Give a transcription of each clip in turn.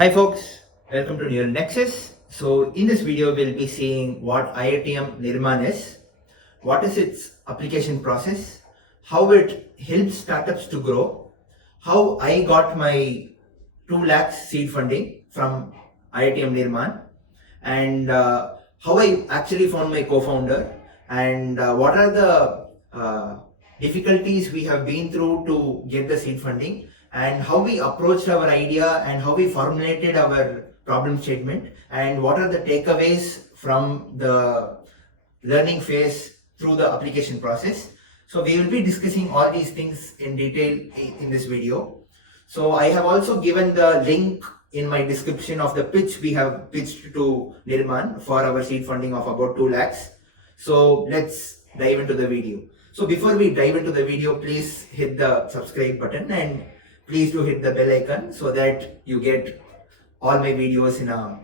Hi folks, welcome to Neural Nexus. So in this video, we'll be seeing what IITM Nirmaan is, what is its application process, how it helps startups to grow, how I got my 2 lakhs seed funding from IITM Nirmaan, and how I actually found my co-founder, and what are the difficulties we have been through to get the seed funding, and how we approached our idea and how we formulated our problem statement, and what are the takeaways from the learning phase through the application process. So we will be discussing all these things in detail in this video. So I have also given the link in my description of the pitch we have pitched to Nirmaan for our seed funding of about 2 lakhs. So let's dive into the video. So before we dive into the video, please hit the subscribe button and please do hit the bell icon so that you get all my videos in a.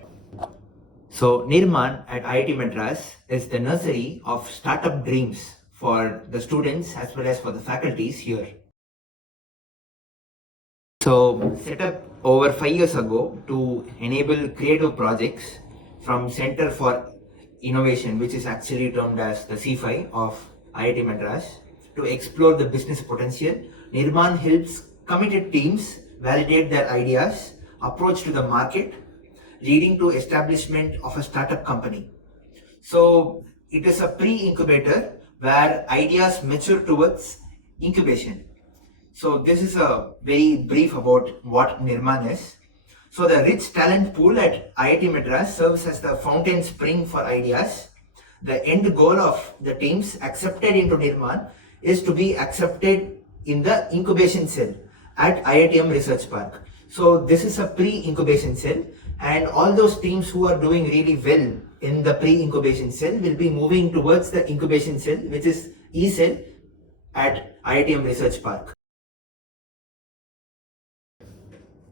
So Nirmaan at IIT Madras is the nursery of startup dreams for the students as well as for the faculties here. So set up over 5 years ago to enable creative projects from Center for Innovation, which is actually termed as the C5 of IIT Madras, to explore the business potential. Nirmaan helps committed teams validate their ideas, approach to the market, leading to establishment of a startup company. So it is a pre-incubator where ideas mature towards incubation. So this is a very brief about what Nirmaan is. So the rich talent pool at IIT Madras serves as the fountain spring for ideas. The end goal of the teams accepted into Nirmaan is to be accepted in the incubation cell at IITM Research Park. So this is a pre-incubation cell, and all those teams who are doing really well in the pre-incubation cell will be moving towards the incubation cell, which is E-cell at IITM Research Park.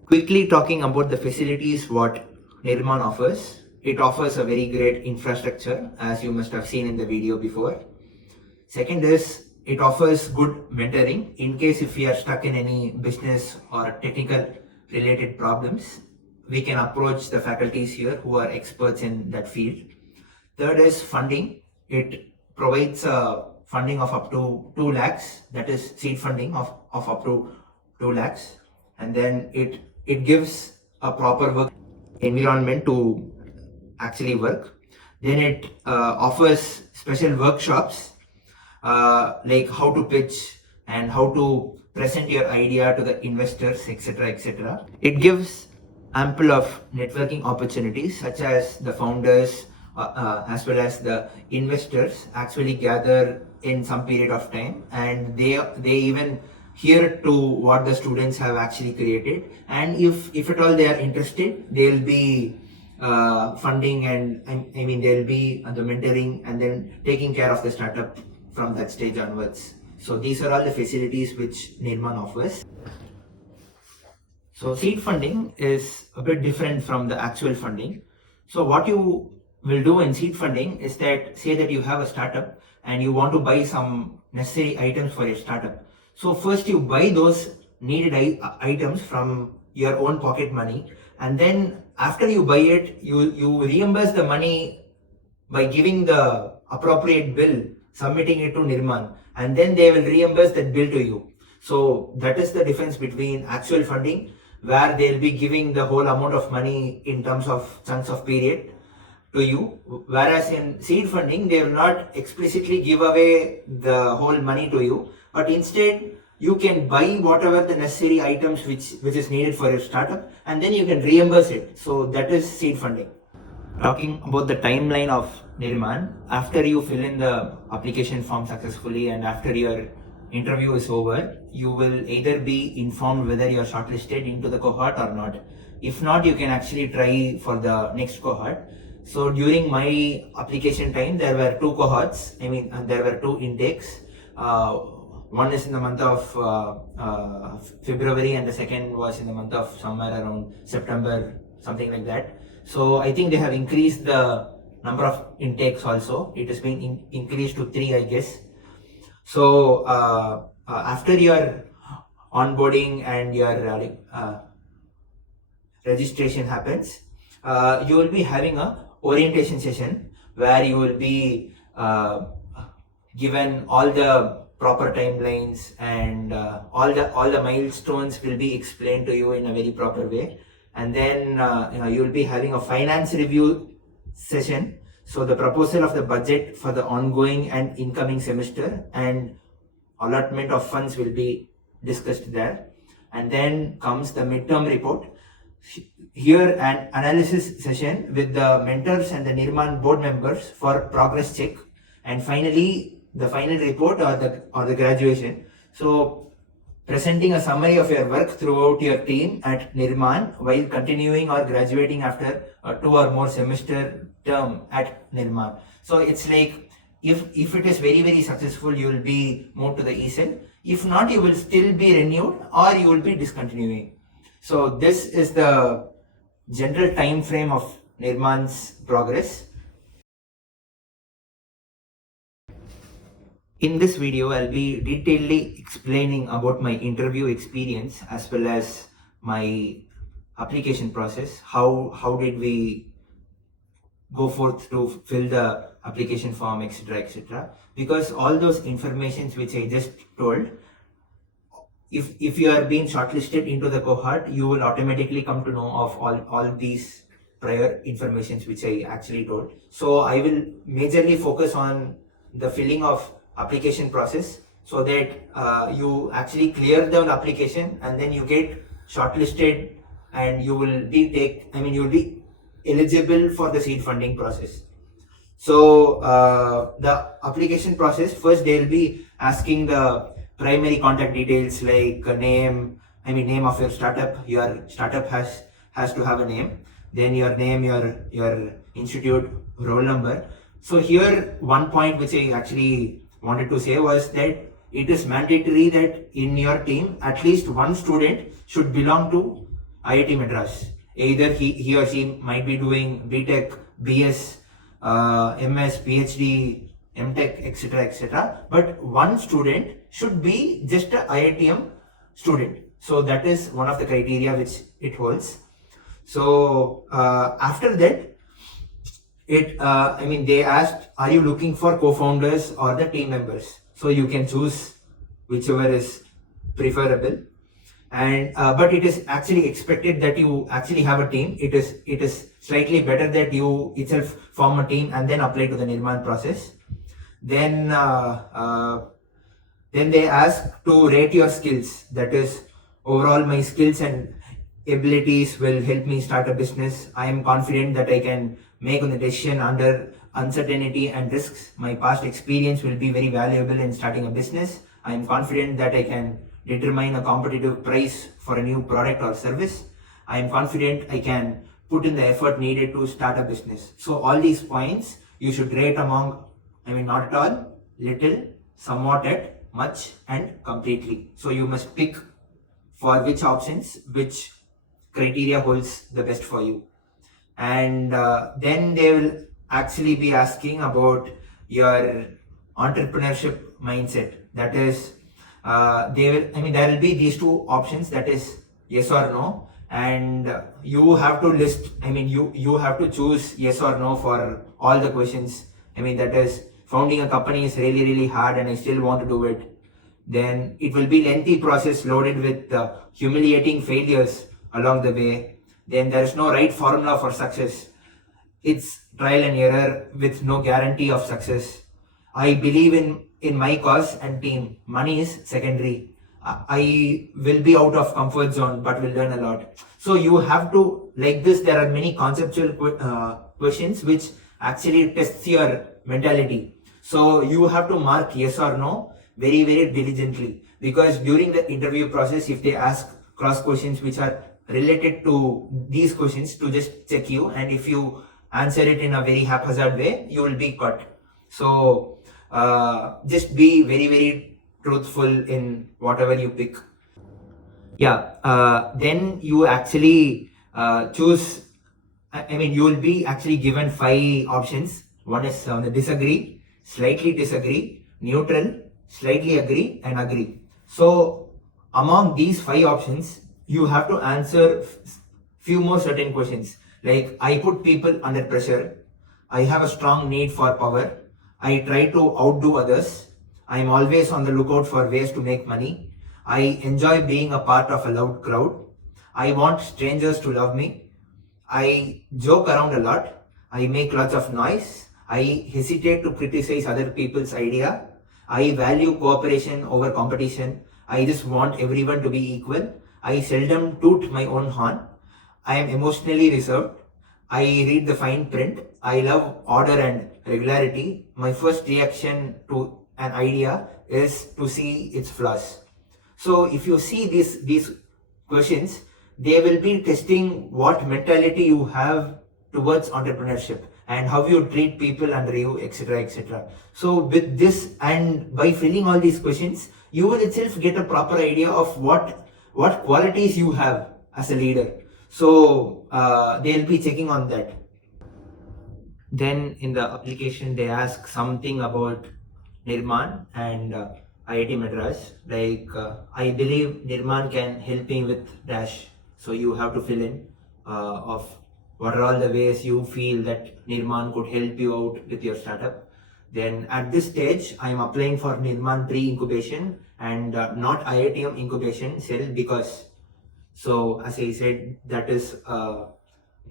Quickly talking about the facilities what Nirmaan offers. It offers a very great infrastructure, as you must have seen in the video before. Second is it offers good mentoring in case if we are stuck in any business or technical related problems. We can approach the faculties here who are experts in that field. Third is funding. It provides funding of up to 2 lakhs, that is seed funding of up to 2 lakhs. And then it gives a proper work environment to actually work. Then it offers special workshops like how to pitch and how to present your idea to the investors, etc., etc. It gives ample of networking opportunities, such as the founders as well as the investors actually gather in some period of time, and they even hear to what the students have actually created, and if at all they are interested, they'll be funding, and I mean they'll be the mentoring and then taking care of the startup from that stage onwards. So these are all the facilities which Nirmaan offers. So seed funding is a bit different from the actual funding. So what you will do in seed funding is that, say that you have a startup and you want to buy some necessary items for your startup. So first you buy those needed items from your own pocket money, and then after you buy it, you reimburse the money by giving the appropriate bill, submitting it to Nirmaan, and then they will reimburse that bill to you. So that is the difference between actual funding, where they'll be giving the whole amount of money in terms of chunks of period to you, whereas in seed funding they will not explicitly give away the whole money to you, but instead you can buy whatever the necessary items which is needed for your startup, and then you can reimburse it. So that is seed funding. Talking about the timeline of Nirmaan, after you fill in the application form successfully and after your interview is over, you will either be informed whether you are shortlisted into the cohort or not. If not, you can actually try for the next cohort. So during my application time, there were 2 cohorts. I mean, there were 2 intakes. One is in the month of February, and the second was in the month of somewhere around September, something like that. So I think they have increased the number of intakes also. It has been increased to 3, I guess. So after your onboarding and your registration happens, you will be having a orientation session where you will be given all the proper timelines and all the milestones will be explained to you in a very proper way. And then you will be having a finance review session. So the proposal of the budget for the ongoing and incoming semester and allotment of funds will be discussed there. And then comes the midterm report. Here an analysis session with the mentors and the Nirmaan board members for progress check, and finally the final report or the graduation. So presenting a summary of your work throughout your team at Nirmaan while continuing or graduating after a 2 or more semester term at Nirmaan. So it's like if it is very successful, you will be moved to the ESL. If not, you will still be renewed or you will be discontinuing. So this is the general time frame of Nirmaan's progress. In this video, I'll be detailedly explaining about my interview experience as well as my application process. How did we go forth to fill the application form, etc. Because all those informations which I just told, if you are being shortlisted into the cohort, you will automatically come to know of all these prior informations which I actually told. So I will majorly focus on the filling of application process so that you actually clear the application and then you get shortlisted and you will be eligible for the seed funding process. So the application process, first they'll be asking the primary contact details like name of your startup. Your startup has to have a name, then your name, your institute, roll number. So here one point which I actually wanted to say was that it is mandatory that in your team at least one student should belong to IIT Madras. Either he or she might be doing BTech, BS, MS, PhD, MTech, etc. But one student should be just a IITM student. So that is one of the criteria which it holds. So after that, they asked, are you looking for co-founders or the team members? So you can choose whichever is preferable. And but it is actually expected that you actually have a team. It is slightly better that you itself form a team and then apply to the Nirmaan process. Then they ask to rate your skills. That is, overall my skills and abilities will help me start a business. I am confident that I can make the decision under uncertainty and risks. My past experience will be very valuable in starting a business. I am confident that I can determine a competitive price for a new product or service. I am confident I can put in the effort needed to start a business. So all these points you should rate among, not at all, little, somewhat at, much and completely. So you must pick for which options, which criteria holds the best for you. And then they will actually be asking about your entrepreneurship mindset. That is, there will be these two options, that is yes or no, and you have to list, you have to choose yes or no for all the questions. That is, founding a company is really hard and I still want to do it. Then it will be lengthy process loaded with humiliating failures along the way. Then there is no right formula for success. It's trial and error with no guarantee of success. I believe in my cause and team. Money is secondary. I will be out of comfort zone but will learn a lot. So you have to, like this, there are many conceptual questions which actually tests your mentality. So you have to mark yes or no very diligently, because during the interview process, if they ask cross questions which are related to these questions, to just check you, and if you answer it in a very haphazard way, you will be caught. So just be very truthful in whatever you pick. Then you actually choose, you will be actually given 5 options. One is on the disagree, slightly disagree, neutral, slightly agree and agree. So among these 5 options, you have to answer few more certain questions. Like, I put people under pressure. I have a strong need for power. I try to outdo others. I'm always on the lookout for ways to make money. I enjoy being a part of a loud crowd. I want strangers to love me. I joke around a lot. I make lots of noise. I hesitate to criticize other people's idea. I value cooperation over competition. I just want everyone to be equal. I seldom toot my own horn. I am emotionally reserved. I read the fine print. I love order and regularity. My first reaction to an idea is to see its flaws. So if you see these questions, they will be testing what mentality you have towards entrepreneurship and how you treat people under you, etc., etc. So with this, and by filling all these questions, you will itself get a proper idea of what qualities you have as a leader. So they'll be checking on that. Then in the application, they ask something about Nirmaan and IIT Madras. Like, I believe Nirmaan can help me with dash. So you have to fill in of what are all the ways you feel that Nirmaan could help you out with your startup. Then at this stage, I am applying for Nirmaan pre-incubation and not IITM incubation cell, because, so as I said, that is,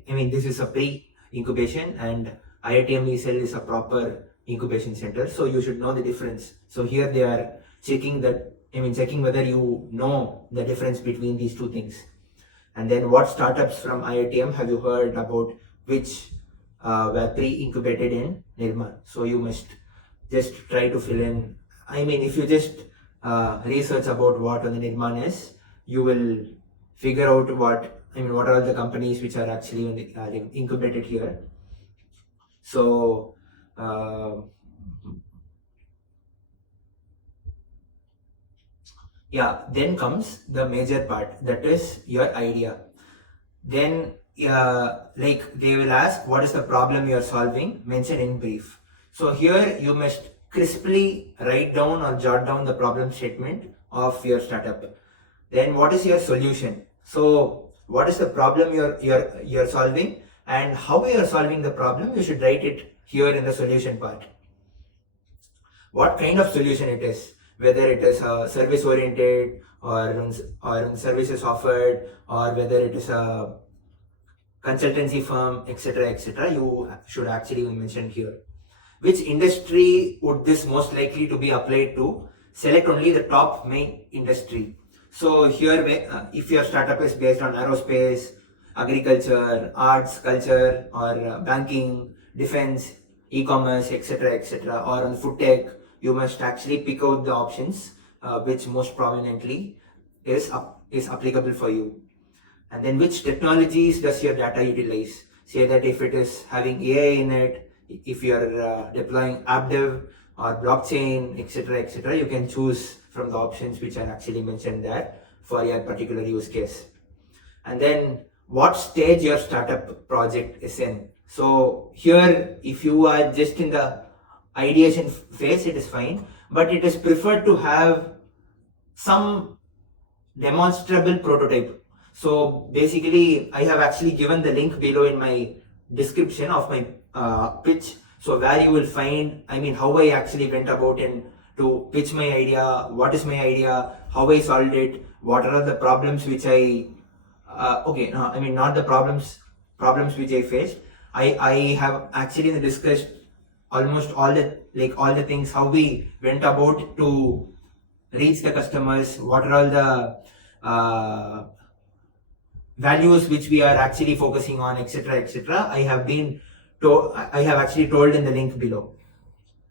this is a pre-incubation and IITM cell is a proper incubation center. So you should know the difference. So here they are checking whether you know the difference between these two things. And then what startups from IITM have you heard about which were pre-incubated in Nirmaan? So you must just try to fill in. If you just research about what the Nirmaan is, you will figure out what are the companies which are actually incubated here. So then comes the major part, that is your idea. Then they will ask what is the problem you are solving, mention in brief. So here you must crisply write down or jot down the problem statement of your startup. Then what is your solution? So what is the problem you're solving and how you are solving the problem? You should write it here in the solution part. What kind of solution it is, whether it is service oriented or services offered, or whether it is a consultancy firm, etc., etc. You should actually mention here. Which industry would this most likely to be applied to? Select only the top main industry. So here, if your startup is based on aerospace, agriculture, arts, culture, or banking, defense, e-commerce, etc., etc., or on food tech, you must actually pick out the options which most prominently is applicable for you. And then which technologies does your data utilize? Say that if it is having AI in it, if you are deploying app dev or blockchain, etc., etc., you can choose from the options which are actually mentioned there for your particular use case. And then what stage your startup project is in. So here, if you are just in the ideation phase, it is fine, but it is preferred to have some demonstrable prototype. So basically, I have actually given the link below in my description of my pitch. So where you will find, how I actually went about to pitch my idea, what is my idea, how I solved it, what are the problems which not the problems which I faced. I have actually discussed almost all the things, how we went about to reach the customers, what are all the values which we are actually focusing on, etc., etc. I have actually told in the link below.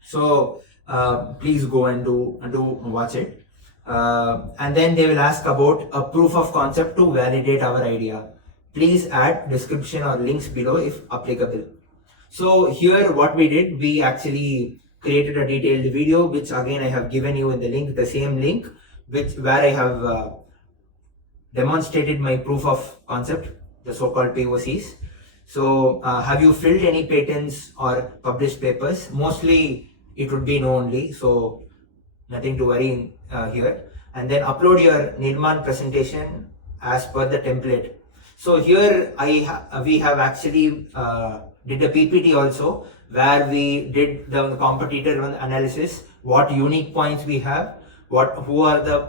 So please go and watch it. And then they will ask about a proof of concept to validate our idea. Please add description or links below if applicable. So here what we did, we actually created a detailed video, which again I have given you in the link, the same link, where I have demonstrated my proof of concept, the so-called POCs. So have you filled any patents or published papers? Mostly it would be no only, so nothing to worry here. And then upload your Nirmaan presentation as per the template. So here we have actually did a PPT also, where we did the competitor analysis, what unique points we have, who are the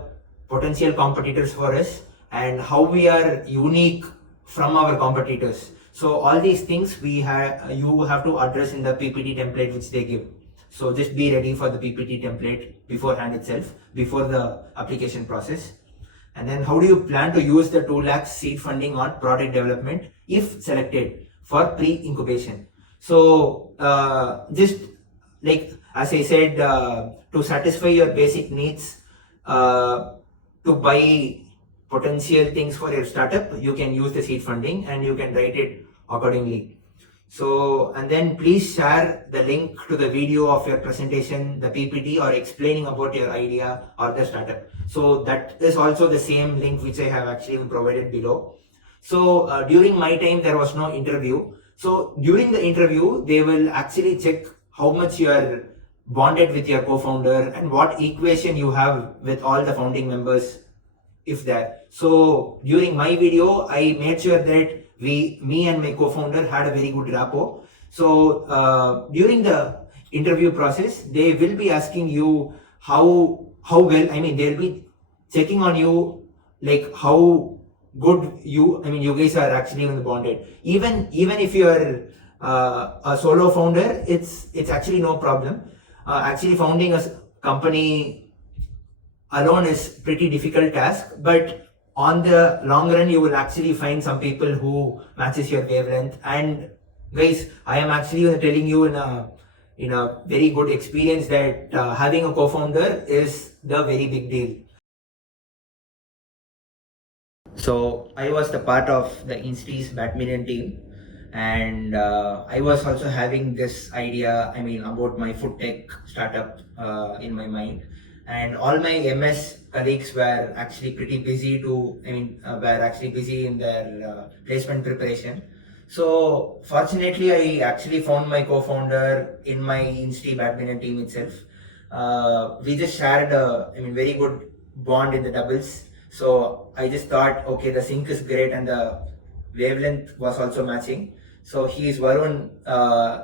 potential competitors for us, and how we are unique from our competitors. So all these things you have to address in the PPT template which they give. So just be ready for the PPT template beforehand itself, before the application process. And then how do you plan to use the 2 lakh seed funding on product development if selected for pre-incubation? So just like as I said, to satisfy your basic needs, to buy potential things for your startup, you can use the seed funding and you can write it accordingly. So, and then please share the link to the video of your presentation, the PPT, or explaining about your idea or the startup. So that is also the same link which I have actually provided below. So during my time, there was no interview. So during the interview, they will actually check how much you are bonded with your co-founder and what equation you have with all the founding members, if that. So during my video, I made sure that me and my co-founder had a very good rapport. So during the interview process, they will be asking you how well. I mean, they'll be checking on you, like how good you guys are actually bonded. Even if you're a solo founder, it's actually no problem. Actually, founding a company alone is pretty difficult task, but on the long run you will actually find some people who matches your wavelength. And guys, I am actually telling you in a very good experience that having a co-founder is the very big deal. So I was the part of the Insti's badminton team, and I was also having this idea, about my food tech startup in my mind. And all my MS colleagues were actually pretty busy were actually busy in their placement preparation. So fortunately, I actually found my co-founder in my Insti badminton team itself. We just shared very good bond in the doubles. So I just thought, okay, the sync is great and the wavelength was also matching. So he is Varun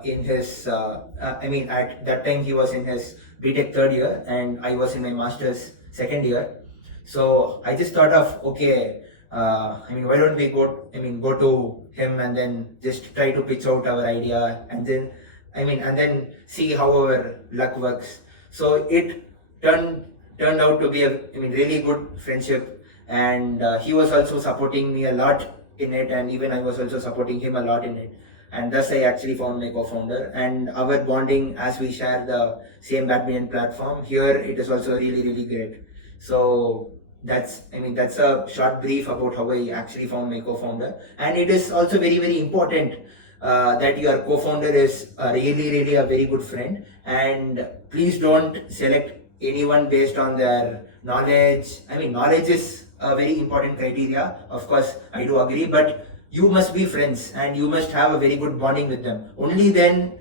in his, at that time he was in his BTech third year and I was in my master's second year. So I just thought of, okay, why don't we go to him and then just try to pitch out our idea and then see how our luck works. So it turned out to be a really good friendship, and he was also supporting me a lot in it, and even I was also supporting him a lot in it. And thus I actually found my co-founder, and our bonding as we share the same badminton platform here, it is also really great. So that's a short brief about how I actually found my co-founder. And it is also very important that your co-founder is really a very good friend, and please don't select anyone based on their knowledge. Knowledge is a very important criteria, of course, I do agree, but you must be friends and you must have a very good bonding with them. Only then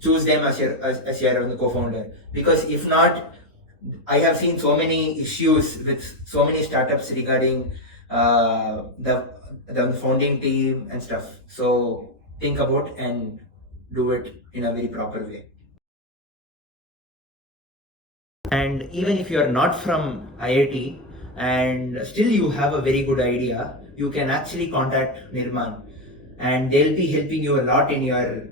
choose them as your co-founder, because if not, I have seen so many issues with so many startups regarding the founding team and stuff. So think about and do it in a very proper way. And even if you are not from IIT and still you have a very good idea, you can actually contact Nirmaan, and they'll be helping you a lot in your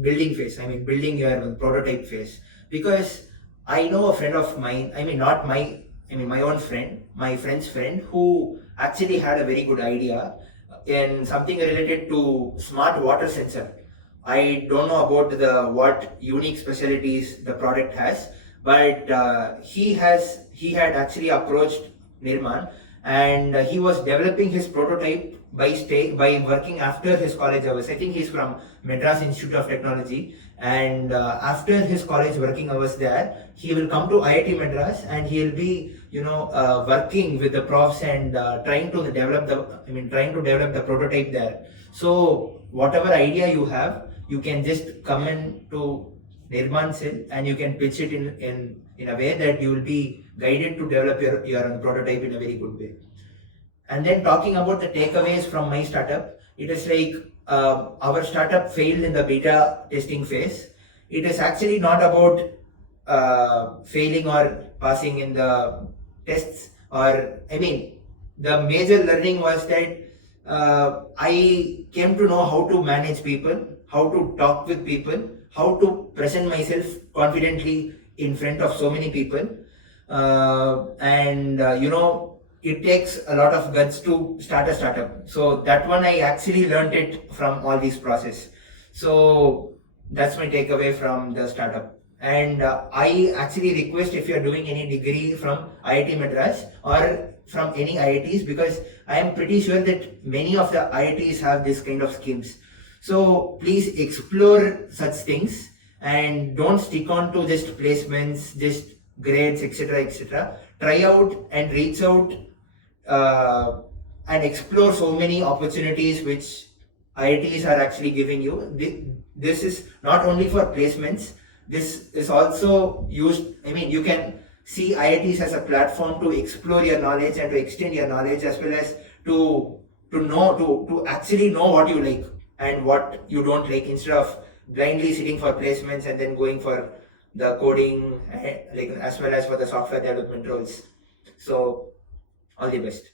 building phase. Building your prototype phase. Because I know a friend of mine, not my own friend, my friend's friend, who actually had a very good idea in something related to smart water sensor. I don't know about what unique specialties the product has, but he had actually approached Nirmaan, and he was developing his prototype by working after his college hours. I think he's from Madras Institute of Technology, and after his college working hours there, he will come to IIT Madras and he will be working with the profs and trying to develop the prototype there. So whatever idea you have, you can just come in to Nirmaan cell and you can pitch it in a way that you will be guided to develop your prototype in a very good way. And then talking about the takeaways from my startup, it is like our startup failed in the beta testing phase. It is actually not about failing or passing in the tests, or I mean, the major learning was that I came to know how to manage people, how to talk with people, how to present myself confidently in front of so many people. And it takes a lot of guts to start a startup. So that one I actually learned it from all these process. So that's my takeaway from the startup. And I actually request, if you're doing any degree from IIT Madras or from any IITs, because I am pretty sure that many of the IITs have this kind of schemes. So please explore such things and don't stick on to just placements, just grades, etc., etc. Try out and reach out and explore so many opportunities which IITs are actually giving you. This is not only for placements. This is also used. I mean, you can see IITs as a platform to explore your knowledge and to extend your knowledge, as well as to actually know what you like and what you don't like, instead of blindly sitting for placements and then going for the coding, like as well as for the software development roles. So all the best.